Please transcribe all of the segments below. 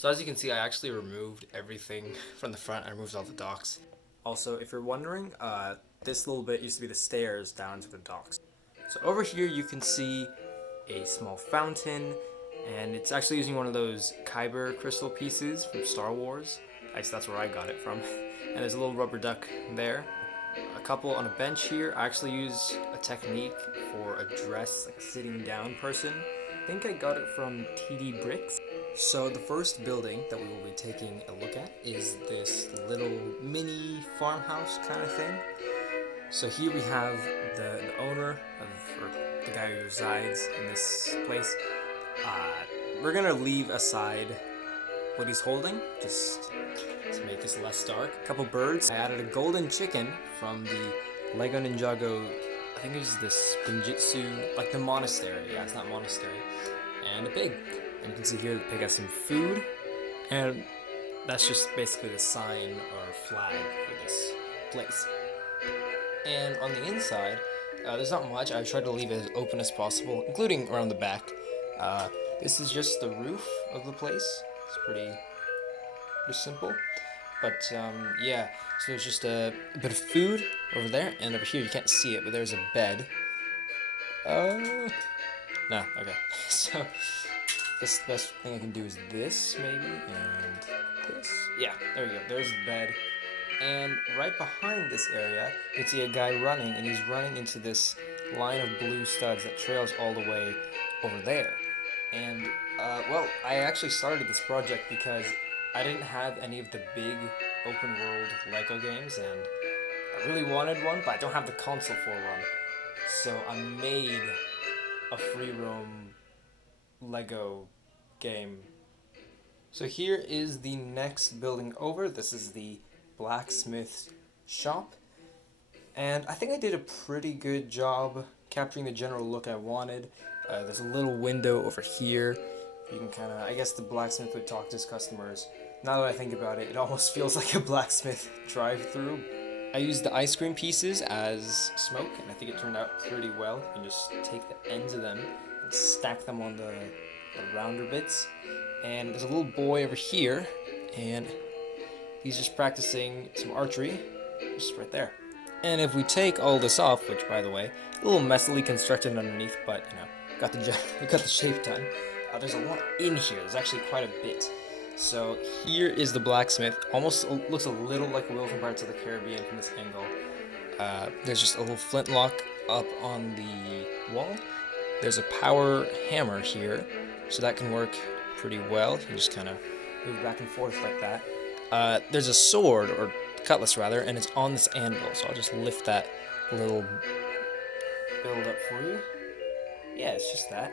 So as you can see, I actually removed everything from the front. I removed all the docks. Also, if you're wondering, this little bit used to be the stairs down to the docks. So over here you can see a small fountain, and it's actually using one of those Kyber crystal pieces from Star Wars. At least that's where I got it from. And there's a little rubber duck there. A couple on a bench here. I actually use a technique for a dress, like a sitting down person. I think I got it from TD Bricks. So the first building that we will be taking a look at is this little mini farmhouse kind of thing. So here we have the owner of, or the guy who resides in this place. We're gonna leave aside what he's holding, just to make this less dark. A couple birds. I added a golden chicken from the Lego Ninjago, I think it was this Genjutsu, like the monastery. Yeah, it's not monastery. And a pig. And you can see here the pig has some food. And that's just basically the sign or flag for this place. And on the inside, there's not much. I tried to leave it as open as possible, including around the back. This is just the roof of the place. It's pretty simple. But yeah, so there's just a bit of food over there, and over here you can't see it, but there's a bed. No, okay. So this the best thing I can do is this maybe, and this. Yeah, there we go. There's the bed. And right behind this area, you can see a guy running, and he's running into this line of blue studs that trails all the way over there. And, well, I actually started this project because I didn't have any of the big open world Lego games, and I really wanted one, but I don't have the console for one. So I made a free roam Lego game. So here is the next building over. This is the blacksmith's shop, and I think I did a pretty good job capturing the general look I wanted. There's a little window over here. You can kind of, I guess the blacksmith would talk to his customers. Now that I think about it, it almost feels like a blacksmith drive-through. I used the ice cream pieces as smoke, and I think it turned out pretty well. You can just take the ends of them and stack them on the rounder bits. And there's a little boy over here, and he's just practicing some archery, just right there. And if we take all this off, which by the way, a little messily constructed underneath, but you know, got the shape done. There's a lot in here. There's actually quite a bit. So here is the blacksmith. Almost looks a little like Will from Pirates of the Caribbean from this angle. There's just a little flintlock up on the wall. There's a power hammer here, so that can work pretty well. You can just kind of move back and forth like that. There's a sword, or cutlass rather, and it's on this anvil, so I'll just lift that little build up for you. Yeah, it's just that.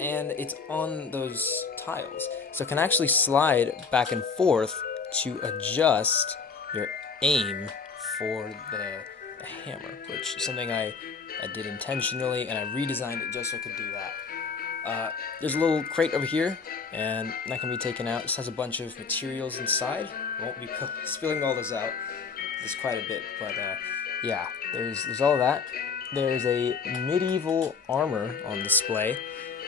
And it's on those tiles, so it can actually slide back and forth to adjust your aim for the hammer, which is something I did intentionally, and I redesigned it just so I could do that. There's a little crate over here, and that can be taken out. It just has a bunch of materials inside. I won't be spilling all this out. There's quite a bit, but yeah, there's all that. There's a medieval armor on display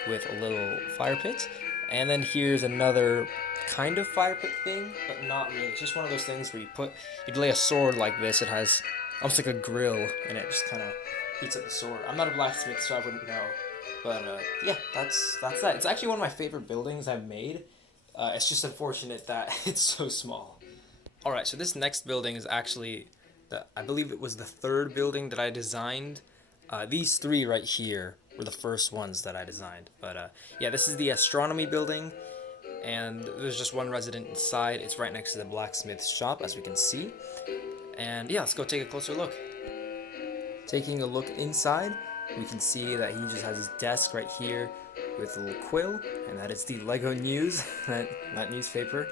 with a little fire pit, and then here's another kind of fire pit thing, but not really. It's just one of those things where you'd lay a sword like this. It has almost like a grill, and it just kind of heats up the sword. I'm not a blacksmith, so I wouldn't know. But yeah, that's that. It's actually one of my favorite buildings I've made. It's just unfortunate that it's so small. Alright, so this next building is actually, I believe it was the third building that I designed. These three right here were the first ones that I designed. But yeah, this is the astronomy building, and there's just one resident inside. It's right next to the blacksmith's shop, as we can see. And yeah, let's go take a closer look. Taking a look inside, we can see that he just has his desk right here with a little quill, and that is the Lego News, that newspaper.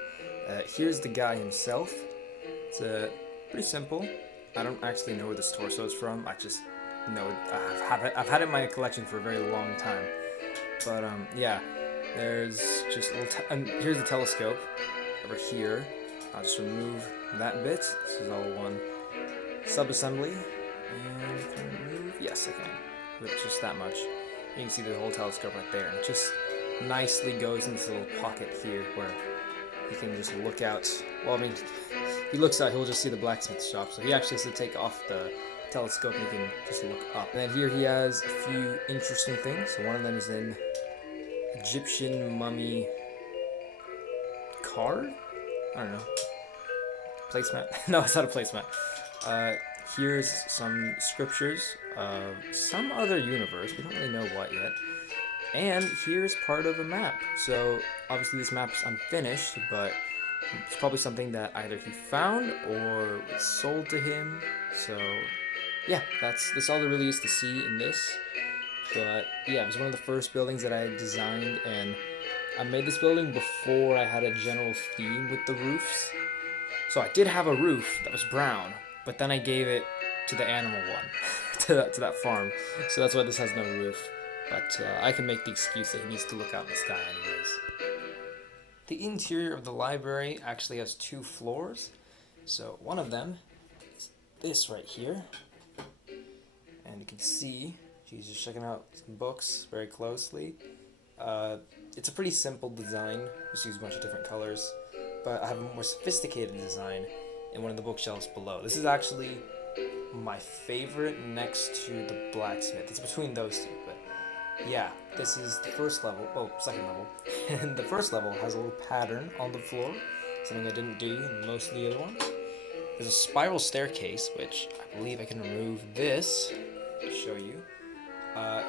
Here's the guy himself. It's pretty simple. I don't actually know where this torso is from. I just know I've had it in my collection for a very long time. But yeah, there's just a little. And here's the telescope over here. I'll just remove that bit. This is all one sub-assembly. And can I move? Yes, I can. With just that much. You can see the whole telescope right there. And it just nicely goes in this little pocket here where he can just look out. Well, I mean, if he looks out, he'll just see the blacksmith shop. So he actually has to take off the telescope and he can just look up. And then here he has a few interesting things. So one of them is an Egyptian mummy card. I don't know. Placemat? No, it's not a placemat. Here's some scriptures of some other universe. We don't really know what yet. And here's part of a map. So obviously this map's unfinished, but it's probably something that either he found or was sold to him. So yeah, that's all there really is to see in this. But yeah, it was one of the first buildings that I designed, and I made this building before I had a general theme with the roofs. So I did have a roof that was brown, but then I gave it to the animal one, to that farm. So that's why this has no roof. But I can make the excuse that he needs to look out in the sky anyways. The interior of the library actually has 2 floors. So one of them is this right here. And you can see, she's just checking out some books very closely. It's a pretty simple design, just use a bunch of different colors. But I have a more sophisticated design in one of the bookshelves below. This is actually my favorite next to the blacksmith. It's between those two, but yeah, this is the first level, well, second level. And the first level has a little pattern on the floor, something I didn't do in most of the other ones. There's a spiral staircase, which I believe I can remove this to show you.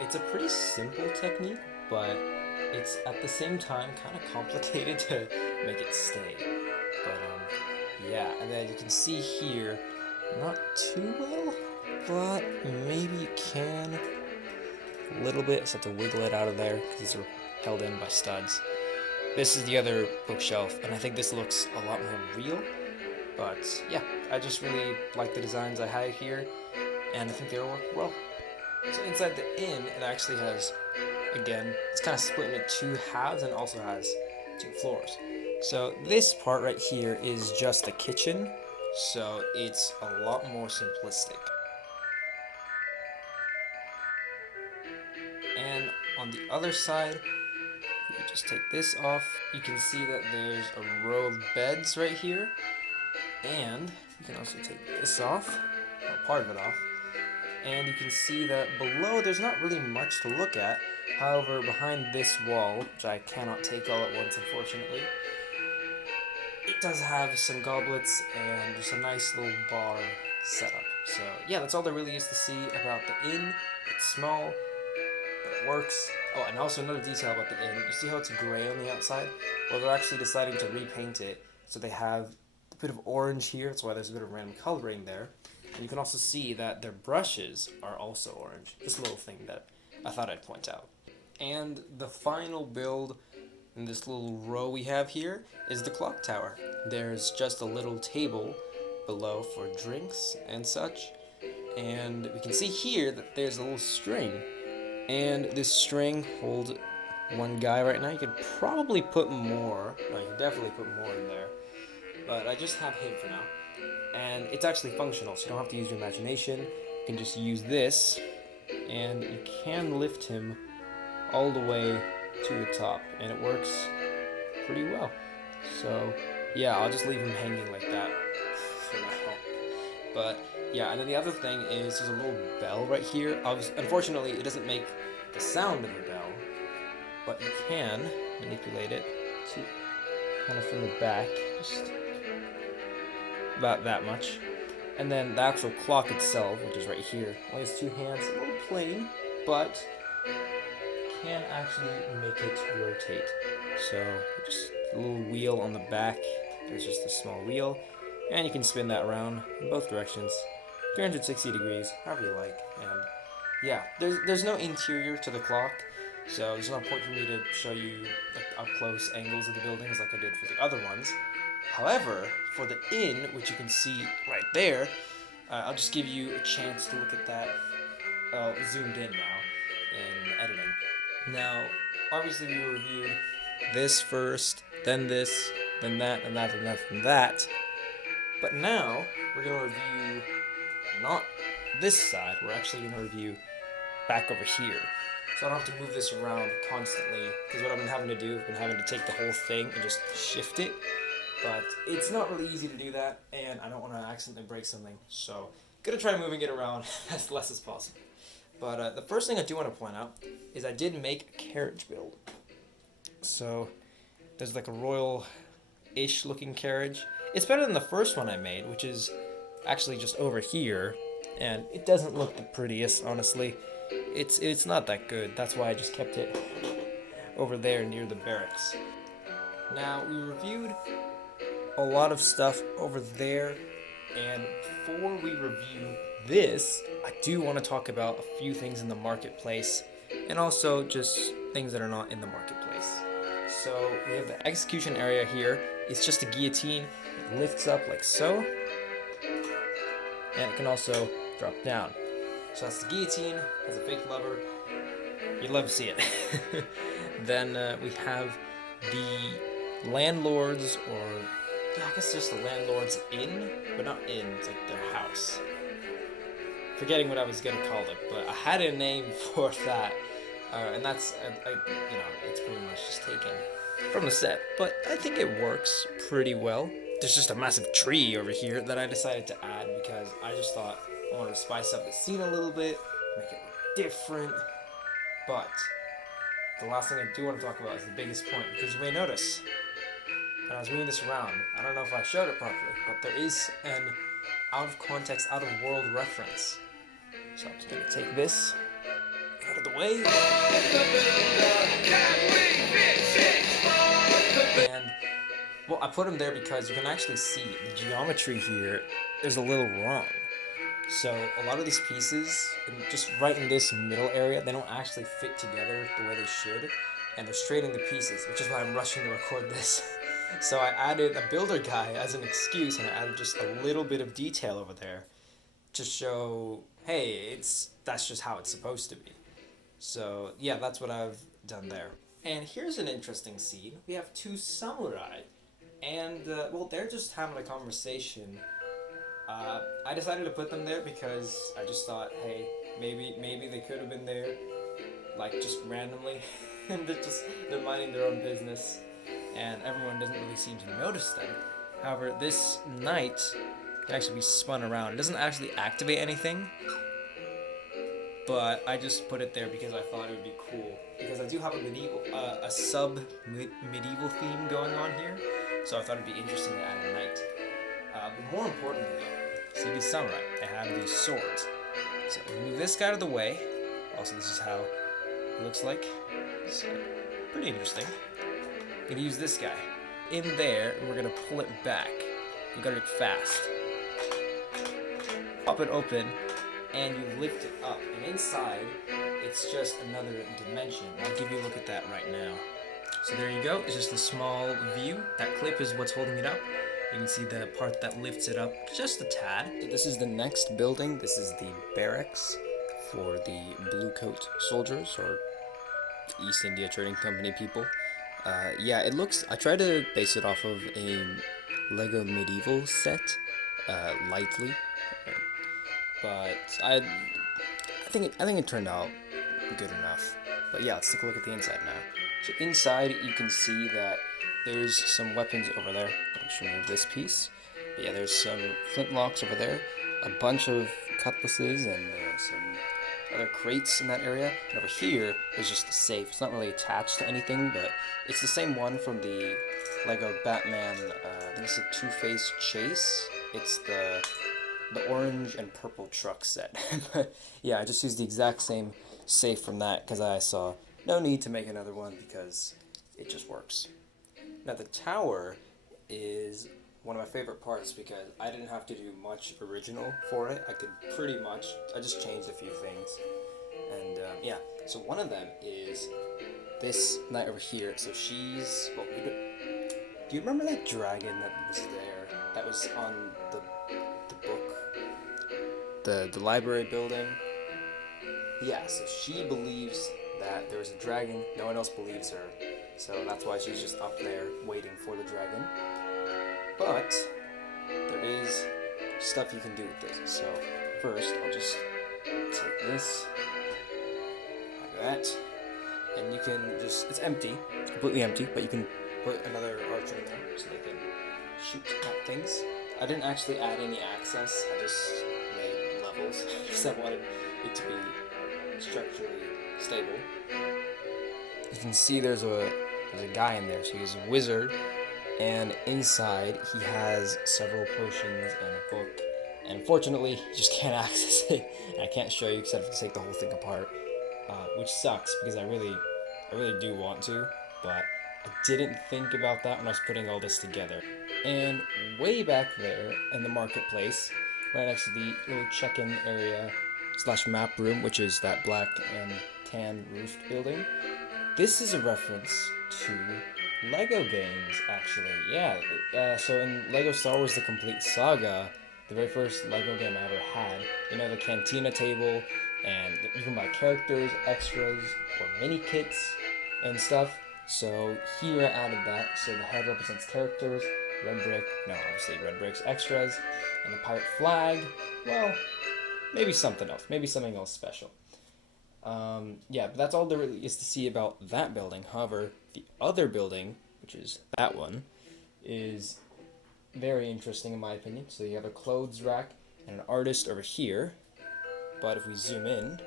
It's a pretty simple technique, but it's at the same time kind of complicated to make it stay. But yeah, and then you can see here, not too well, but maybe you can a little bit. Just have to wiggle it out of there because these are held in by studs. This is the other bookshelf, and I think this looks a lot more real. But yeah, I just really like the designs I had here, and I think they all work well. So inside the inn, it actually has, again, it's kind of split into 2 halves and also has 2 floors. So this part right here is just the kitchen, so it's a lot more simplistic. And on the other side, if you just take this off, you can see that there's a row of beds right here. And you can also take this off, or part of it off. And you can see that below there's not really much to look at. However, behind this wall, which I cannot take all at once unfortunately, it does have some goblets and just a nice little bar setup. So yeah, that's all there really is to see about the inn. It's small, but it works. Oh, and also another detail about the inn. You see how it's gray on the outside? Well, they're actually deciding to repaint it, so they have a bit of orange here. That's why there's a bit of random coloring there. And you can also see that their brushes are also orange. This little thing that I thought I'd point out. And the final build in this little row we have here is the clock tower. There's just a little table below for drinks and such. And we can see here that there's a little string. And this string holds 1 guy right now. You could probably put more. No, you could definitely put more in there. But I just have him for now. And it's actually functional, so you don't have to use your imagination. You can just use this, and you can lift him all the way to the top, and it works pretty well. So yeah, I'll just leave him hanging like that for now. But yeah, and then the other thing is there's a little bell right here. Unfortunately, it doesn't make the sound of a bell, but you can manipulate it to kind of from the back, just about that much. And then the actual clock itself, which is right here, only has 2 hands, a little plain, but can actually make it rotate. So just a little wheel on the back, there's just a small wheel, and you can spin that around in both directions, 360 degrees, however you like. And yeah, there's no interior to the clock, so there's no point for me to show you like up close angles of the buildings like I did for the other ones. However, for the inn, which you can see right there, I'll just give you a chance to look at that zoomed in now in editing. Now, obviously we reviewed this first, then this, then that, and that, and that, and that. But now, we're going to review not this side, we're actually going to review back over here. So I don't have to move this around constantly, because what I've been having to do, I've been having to take the whole thing and just shift it. but it's not really easy to do that, and I don't want to accidentally break something, so gonna try moving it around as less as possible. But the first thing I do want to point out is I did make a carriage build. So there's like a royal-ish looking carriage. It's better than the first one I made, which is actually just over here, and it doesn't look the prettiest, honestly. It's not that good. That's why I just kept it over there near the barracks. Now, we reviewed a lot of stuff over there, and before we review this, I do want to talk about a few things in the marketplace, and also just things that are not in the marketplace. So we have the execution area here. It's just a guillotine. It lifts up like so, and it can also drop down. So that's the guillotine, has a fake lever. You'd love to see it. Then we have the landlord's, or yeah, I guess just the landlord's inn, but not inn, it's like their house. Forgetting what I was gonna call it, but I had a name for that, and that's, it's pretty much just taken from the set, but I think it works pretty well. There's just a massive tree over here that I decided to add because I just thought I wanted to spice up the scene a little bit, make it look different. But the last thing I do want to talk about is the biggest point, because you may notice when I was moving this around, I don't know if I showed it properly, but there is an out of context, out of world reference. So I'm just going to take this out of the way. And, well, I put them there because you can actually see the geometry here is a little wrong. So a lot of these pieces, just right in this middle area, they don't actually fit together the way they should, and they're straight into pieces, which is why I'm rushing to record this. So I added a builder guy as an excuse, and I added just a little bit of detail over there to show, hey, that's just how it's supposed to be. So yeah, that's what I've done there. And here's an interesting scene. We have two samurai, and well, they're just having a conversation. I decided to put them there because I just thought, hey, maybe they could have been there, like just randomly, and they're minding their own business, and everyone doesn't really seem to notice them. However, this knight can actually be spun around. It doesn't actually activate anything, but I just put it there because I thought it would be cool. Because I do have a sub-medieval theme going on here, so I thought it'd be interesting to add a knight. But more importantly, though, see these samurai, they have these swords. So move this guy out of the way. Also, this is how it looks like. It's pretty interesting. I'm gonna use this guy in there, and we're gonna pull it back. We gotta do it fast. Pop it open, and you lift it up. And inside, it's just another dimension. I'll give you a look at that right now. So there you go. It's just a small view. That clip is what's holding it up. You can see the part that lifts it up just a tad. This is the next building. This is the barracks for the Bluecoat soldiers, or East India Trading Company people. Yeah, it looks. I tried to base it off of a Lego medieval set, lightly, but I think it turned out good enough. But yeah, let's take a look at the inside now. So inside, you can see that there's some weapons over there. I'll just remove this piece. But yeah, there's some flintlocks over there, a bunch of cutlasses, and some other crates in that area. And over here is just the safe. It's not really attached to anything, but it's the same one from the Lego Batman, I think it's a Two-Face Chase. It's the orange and purple truck set. But yeah, I just used the exact same safe from that because I saw no need to make another one because it just works. Now the tower is one of my favorite parts because I didn't have to do much original for it. I just changed a few things. And yeah, so one of them is this knight over here. So she's, well, do you remember that dragon that was there? That was on the book? The library building? Yeah, so she believes that there was a dragon. No one else believes her. So that's why she's just up there waiting for the dragon. But there is stuff you can do with this. So first, I'll just take this, like that, and you can just, it's empty, it's completely empty, but you can put another archer in there so they can shoot at things. I didn't actually add any access, I just made levels because I wanted it to be structurally stable. You can see there's a guy in there, so he's a wizard, and inside he has several potions and a book. And unfortunately, you just can't access it. And I can't show you because I have to take the whole thing apart, which sucks because I really do want to, but I didn't think about that when I was putting all this together. And way back there in the marketplace, right next to the little check-in area slash map room, which is that black and tan roofed building, this is a reference to Lego games, actually. Yeah, so in Lego Star Wars The Complete Saga, the very first Lego game I ever had, you know, the cantina table, and you can buy characters, extras, or mini kits and stuff. So here I added that, so the head represents characters, obviously red brick's extras, and the pirate flag, well, maybe something else special. Yeah, but that's all there really is to see about that building. However, the other building, which is that one, is very interesting in my opinion. So you have a clothes rack and an artist over here. But if we zoom in,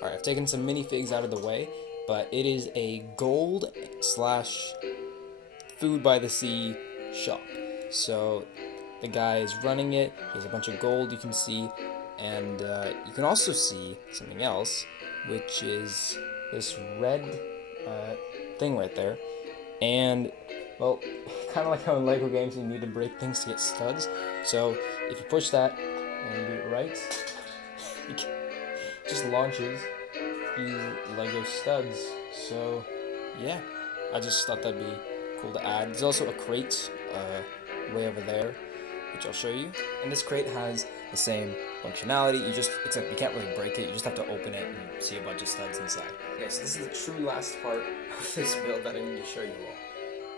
alright, I've taken some minifigs out of the way, but it is a gold slash food by the sea shop. So the guy is running it, he has a bunch of gold you can see, and you can also see something else, which is this red thing right there. And, well, kind of like how in Lego games you need to break things to get studs. So if you push that and you do it right, it just launches these Lego studs. So yeah, I just thought that'd be cool to add. There's also a crate way over there, which I'll show you. And this crate has the same functionality, except you can't really break it, you just have to open it and see a bunch of studs inside. Okay, so this is the true last part of this build that I need to show you all.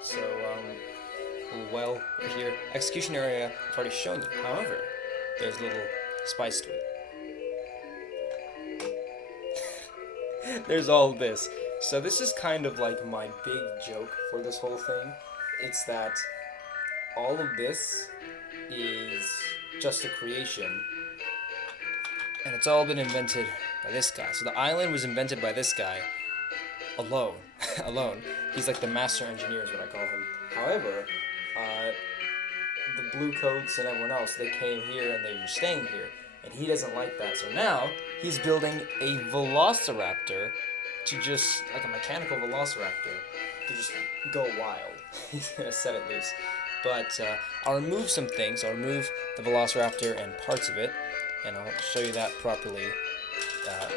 So, well, over here, execution area, I've already shown you. However, there's a little spice to it. There's all this. So this is kind of like my big joke for this whole thing. It's that all of this is just a creation, and it's all been invented by this guy. So the island was invented by this guy alone. Alone. He's like the master engineer is what I call him. However, the Bluecoats and everyone else, they came here and they're just staying here. And he doesn't like that. So now he's building a velociraptor to just, like a mechanical velociraptor, to just go wild. He's gonna set it loose. But I'll remove some things. I'll remove the velociraptor and parts of it, and I'll show you that properly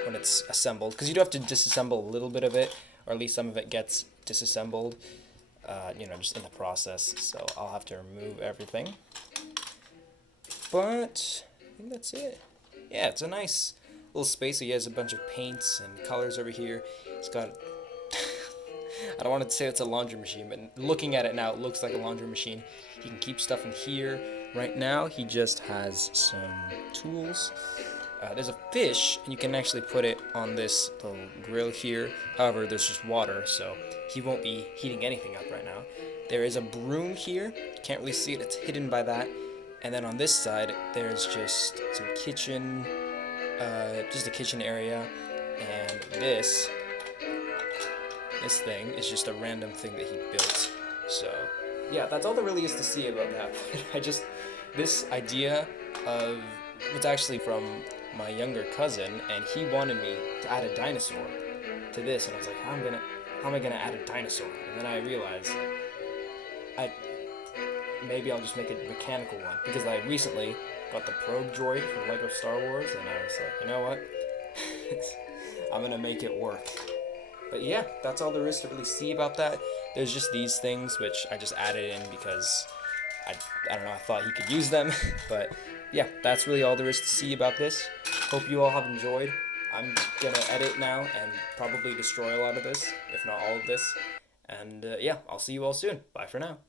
when it's assembled. Because you do have to disassemble a little bit of it, or at least some of it gets disassembled, just in the process. So I'll have to remove everything. But I think that's it. Yeah, it's a nice little space. So he has a bunch of paints and colors over here. He's got I don't want to say it's a laundry machine, but looking at it now, it looks like a laundry machine. He can keep stuff in here. Right now, he just has some tools. There's a fish, and you can actually put it on this little grill here. However, there's just water, so he won't be heating anything up right now. There is a broom here. You can't really see it. It's hidden by that. And then on this side, there's just some kitchen, just a kitchen area. And this thing is just a random thing that he built. So yeah, that's all there really is to see about that. This idea of was actually from my younger cousin, and he wanted me to add a dinosaur to this, and I was like, how am I gonna add a dinosaur? And then I realized maybe I'll just make a mechanical one, because I recently got the probe droid from Lego Star Wars, and I was like, you know what, I'm gonna make it work. But yeah, that's all there is to really see about that. There's just these things, which I just added in because I don't know, I thought he could use them. But yeah, that's really all there is to see about this. Hope you all have enjoyed. I'm gonna edit now and probably destroy a lot of this, if not all of this. And yeah, I'll see you all soon. Bye for now.